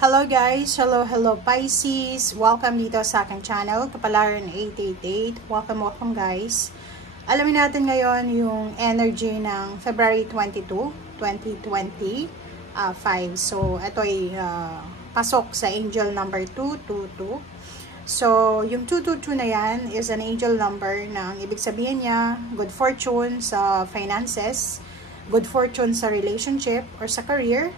Hello guys! Hello Pisces! Welcome dito sa aking channel, Kapalaran 888. Welcome guys! Alamin natin ngayon yung energy ng February 22, 2025. So, ito ay pasok sa angel number 222. So, yung 222 na yan is an angel number na ang ibig sabihin niya, good fortune sa finances, good fortune sa relationship or sa career,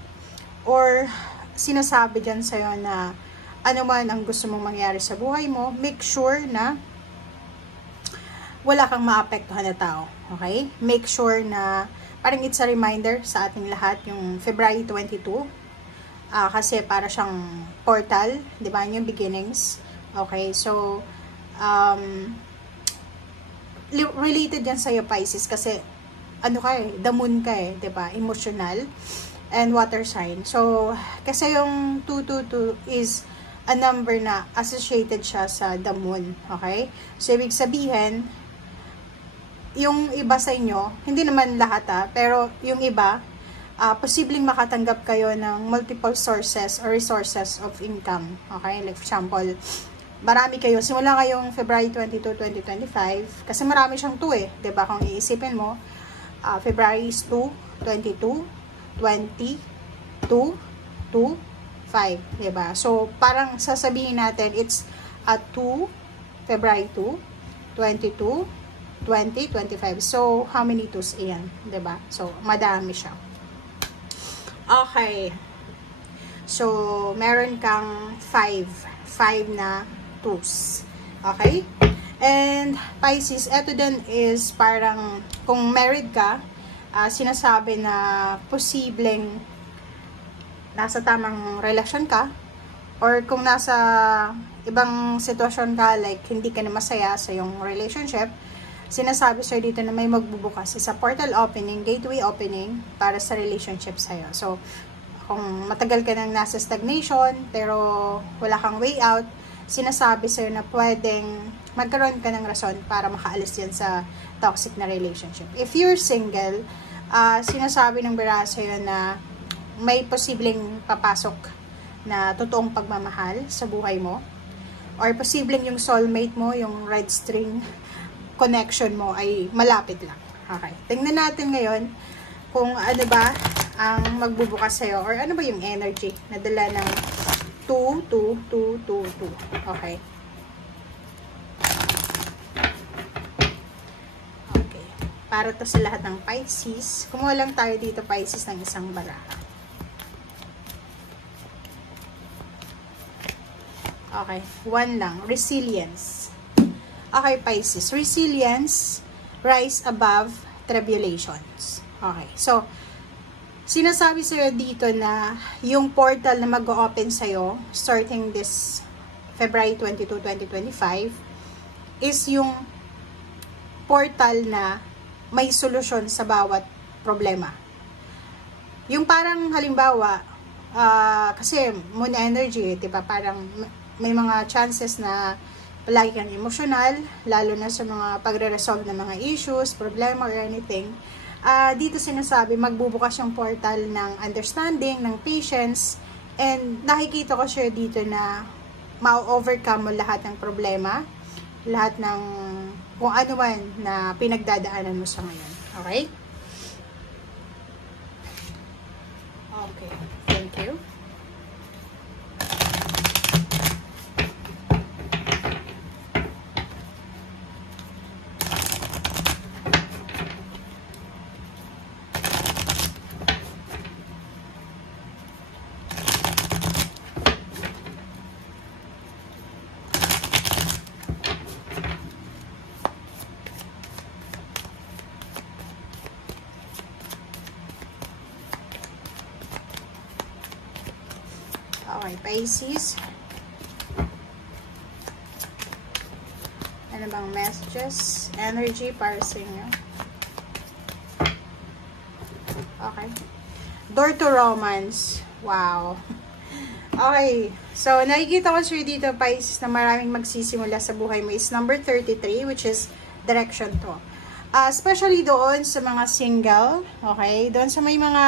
or sinasabi dyan sa'yo na ano man ang gusto mong mangyari sa buhay mo, make sure na wala kang maapektuhan na tao. Okay? Make sure na parang it's a reminder sa ating lahat yung February 22. Kasi para siyang portal, di ba? Yung beginnings. Okay? So, related yan sa'yo, Pisces, kasi ano ka eh, the moon ka eh, di ba? Emotional and water sign. So, kasi yung 222 is a number na associated siya sa the moon. Okay? So, ibig sabihin, yung iba sa inyo, hindi naman lahat pero yung iba, posibleng makatanggap kayo ng multiple sources or resources of income. Okay? Like for example, marami kayo, simula kayong February 22, 2025, kasi marami siyang 2 eh. Diba? Kung iisipin mo, February is 2, 22, 20, 2, 2, 5, diba? So, parang sasabihin natin, it's at 2, February 2, 22, 20, 25. So, how many 2s iyan? Diba? So, madami siya. Okay. So, meron kang 5 na 2s. Okay? And, Pisces, eto din is parang, kung married ka, sinasabi na posibleng nasa tamang relasyon ka, or kung nasa ibang sitwasyon ka, like hindi ka na masaya sa yung relationship, sinasabi sa'yo dito na may magbubukas sa portal opening, gateway opening para sa relationship sa'yo. So, kung matagal ka nang nasa stagnation pero wala kang way out, sinasabi sa'yo na pwedeng magkaroon ka ng rason para makaalis yan sa toxic na relationship. If you're single, sinasabi ng bira sa'yo na may posibleng papasok na totoong pagmamahal sa buhay mo, or posibleng yung soulmate mo, yung red string connection mo ay malapit lang. Okay. Tingnan natin ngayon kung ano ba ang magbubukas sa'yo, or ano ba yung energy na dala ng 2, 2, 2, 2, 2. Okay. Okay. Para to sa lahat ng Pisces. Kumuha lang tayo dito, Pisces, ng isang baraha. Okay. 1 lang. Resilience. Okay, Pisces. Resilience, rise above tribulations. Okay. So, sinasabi sa'yo dito na yung portal na mag-o-open sa'yo starting this February 22, 2025 is yung portal na may solusyon sa bawat problema. Yung parang halimbawa, kasi moon energy, diba? Parang may mga chances na palagi kang emotional, lalo na sa mga pagre-resolve ng mga issues, problema, or anything. Dito sinasabi, magbubukas yung portal ng understanding, ng patience, and nakikita ko siya dito na ma-overcome mo lahat ng problema, lahat ng kung ano man na pinagdadaanan mo sa ngayon. Okay? Okay. Thank you. Okay, Pisces. Ano bang messages? Energy para sa inyo. Okay. Door to romance. Wow. Okay. So, nakikita ko siya dito, Pisces, na maraming magsisimula sa buhay mo is number 33, which is direction to. Especially doon sa mga single, okay? Doon sa may mga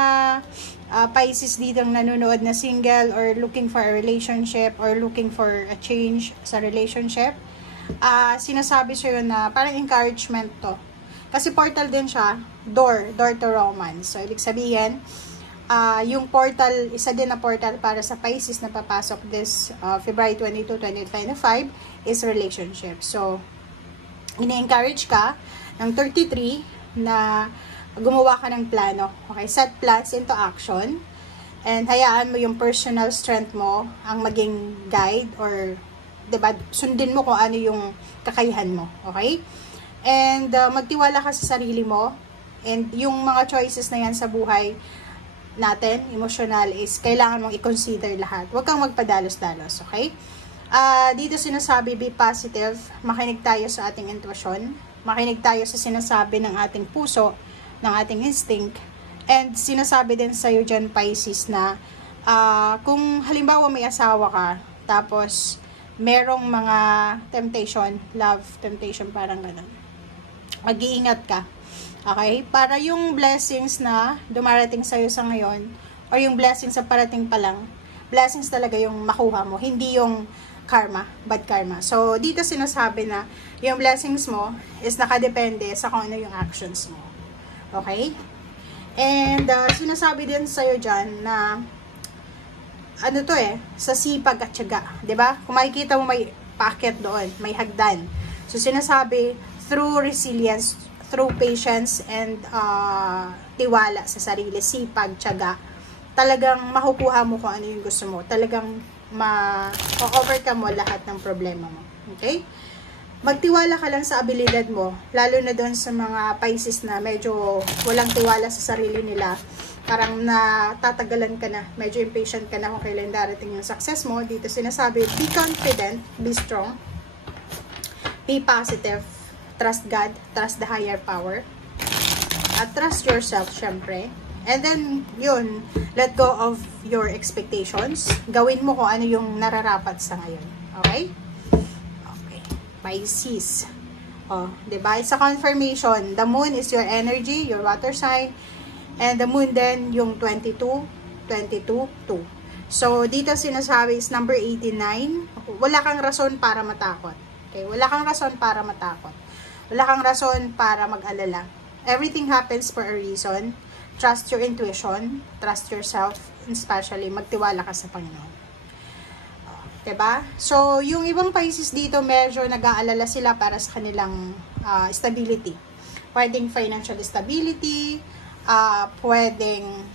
Pisces dito nanonood na single or looking for a relationship or looking for a change sa relationship. Sinasabi sa'yo na parang encouragement to. Kasi portal din siya, door to romance. So, ibig sabihin, yung portal, isa din na portal para sa Pisces na papasok this February 22, 2025 is relationship. So, ini-encourage ka ng 33 na gumawa ka ng plano. Okay, set plans into action and hayaan mo yung personal strength mo ang maging guide or diba, sundin mo kung ano yung kakayahan mo. Okay? And magtiwala ka sa sarili mo and yung mga choices na yan sa buhay natin, emotional, is kailangan mong i-consider lahat. Huwag kang magpadalos-dalos. Okay? Dito sinasabi, be positive, makinig tayo sa ating intuition, makinig tayo sa sinasabi ng ating puso, ng ating instinct, and sinasabi din sa'yo dyan, Pisces, na kung halimbawa may asawa ka, tapos merong mga temptation, love temptation, parang ganun, mag-iingat ka, okay? Para yung blessings na dumarating sa'yo sa ngayon, or yung blessings sa parating pa lang, blessings talaga yung makuha mo, hindi yung karma, bad karma. So, dito sinasabi na yung blessings mo is nakadepende sa kung ano yung actions mo. Okay? And, sinasabi din sa'yo dyan na ano to sa sipag at tiyaga. Diba? Kung makikita mo may packet doon, may hagdan. So, sinasabi, through resilience, through patience, and tiwala sa sarili, sipag, tiyaga, talagang makukuha mo kung ano yung gusto mo. Talagang ma-overcome mo lahat ng problema mo. Okay? Magtiwala ka lang sa abilidad mo, lalo na doon sa mga Pisces na medyo walang tiwala sa sarili nila. Parang natatagalan ka na, medyo impatient ka na kung kailan darating yung success mo. Dito sinasabi, be confident, be strong, be positive, trust God, trust the higher power, at trust yourself, syempre. And then, yun, let go of your expectations. Gawin mo kung ano yung nararapat sa ngayon. Okay? Okay. Pisces. Diba? It's a confirmation. The moon is your energy, your water sign. And the moon then, yung 22, 2. So, dito sinasabi is number 89. Wala kang rason para matakot. Okay? Wala kang rason para matakot. Wala kang rason para mag-alala. Everything happens for a reason. Trust your intuition, trust yourself, and especially magtiwala ka sa Panginoon. Diba? So, yung ibang Pisces dito, medyo nag-aalala sila para sa kanilang stability. Pwedeng financial stability, pwedeng,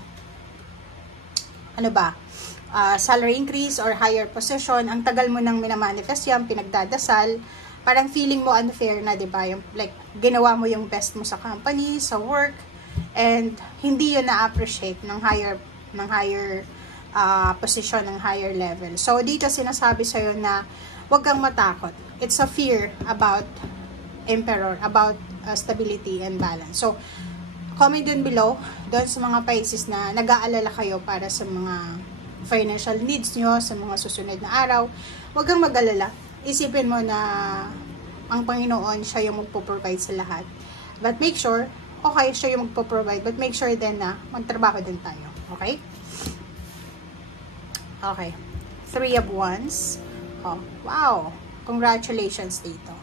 salary increase or higher position. Ang tagal mo nang minamanifest yan, pinagdadasal, parang feeling mo unfair na, diba? Yung, like, ginawa mo yung best mo sa company, sa work, and hindi yun na-appreciate ng higher position, ng higher level. So, dito sinasabi sa'yo na huwag kang matakot. It's a fear about Emperor, about stability and balance. So, comment dun below, doon sa mga Pisces na nag-aalala kayo para sa mga financial needs nyo, sa mga susunod na araw. Huwag kang mag-alala. Isipin mo na ang Panginoon, siya yung magpo-provide sa lahat. But make sure, okay, siya yung magpo-provide, but make sure din na magtrabaho din tayo. Okay? Okay. 3 of Wands. Oh, wow. Congratulations dito.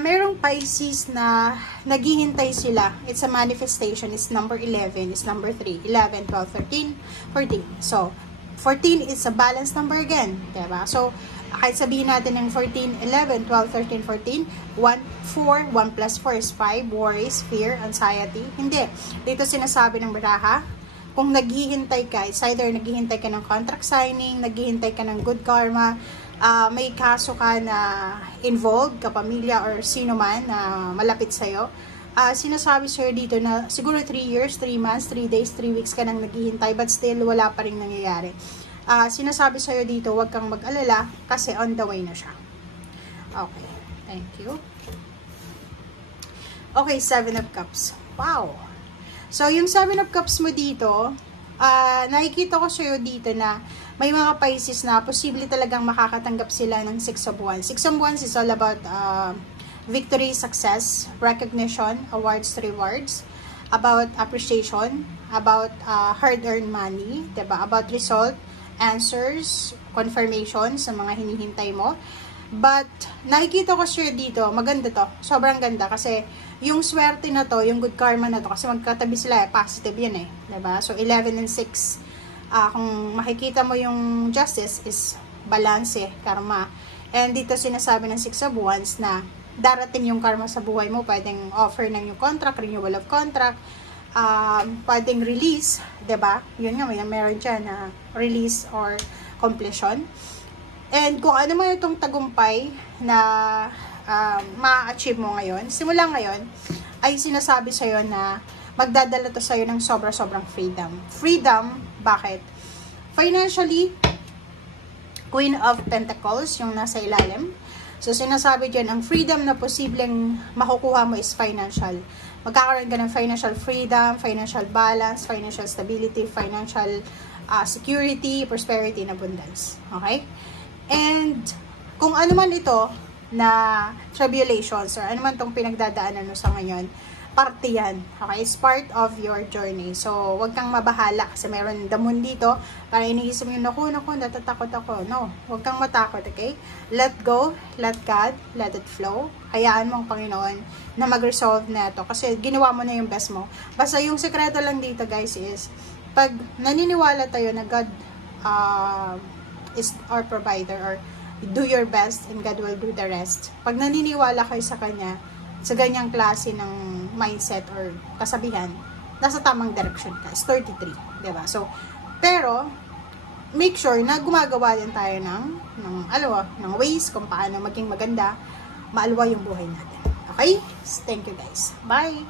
Merong Pisces na naghihintay sila. It's a manifestation. It's number 11. It's number 3. 11, 12, 13, 14. So, 14 is a balanced number again. Diba? So, kahit sabihin natin ng 14, 11, 12, 13, 14, 1, 4, 1 plus 4 is 5, worries, fear, anxiety. Hindi. Dito sinasabi ng baraha, kung naghihintay ka, it's either naghihintay ka ng contract signing, naghihintay ka ng good karma, may kaso ka na involved, kapamilya or sino man na malapit sa'yo, sinasabi sa'yo dito na siguro 3 years, 3 months, 3 days, 3 weeks ka nang naghihintay but still wala pa rin nangyayari. Sinasabi sa'yo dito, huwag kang mag-alala kasi on the way na siya. Okay, thank you. Okay, 7 of Cups. Wow! So, yung 7 of Cups mo dito, nakikita ko sa'yo dito na may mga Pisces na posible talagang makakatanggap sila ng 6 of Wands. 6 of Wands is all about victory, success, recognition, awards, rewards, about appreciation, about hard-earned money, diba? About result, answers, confirmation sa mga hinihintay mo. But, nakikita ko siya dito, maganda to. Sobrang ganda kasi yung swerte na to, yung good karma na to, kasi magkatabi sila, positive yan eh. Diba? So, 11 and 6. Kung makikita mo yung justice is balance eh, karma. And dito sinasabi ng 6 of Wands na darating yung karma sa buhay mo. Pwedeng offer ng yung contract, renewal of contract, pwedeng release, diba? Yun nga, meron dyan na release or completion. And kung ano man itong tagumpay na ma-achieve mo ngayon, simula ngayon, ay sinasabi sa'yo na magdadala to sa'yo ng sobra-sobrang freedom. Freedom, bakit? Financially, Queen of Pentacles, yung nasa ilalim. So, sinasabi dyan, ang freedom na posibleng makukuha mo is financial. Magkakaroon ka ng financial freedom, financial balance, financial stability, financial security, prosperity, and abundance. Okay? And, kung ano man ito na tribulations or ano man itong pinagdadaanan mo sa ngayon, parte yan. Okay? It's part of your journey. So, wag kang mabahala kasi meron damon dito para iniisip mo, naku, natatakot ako. No, wag kang matakot, okay? Let go, let God, let it flow. Hayaan mo ang Panginoon na mag-resolve na ito kasi ginawa mo na yung best mo. Basta yung sekreto lang dito, guys, is pag naniniwala tayo na God is our provider or do your best and God will do the rest. Pag naniniwala kayo sa Kanya, sa ganyang klase ng mindset or kasabihan, nasa tamang direction ka. It's 33, diba? So, pero, make sure na gumagawa din tayo ng ways kung paano maging maganda, maalwa yung buhay natin. Okay? Thank you guys. Bye!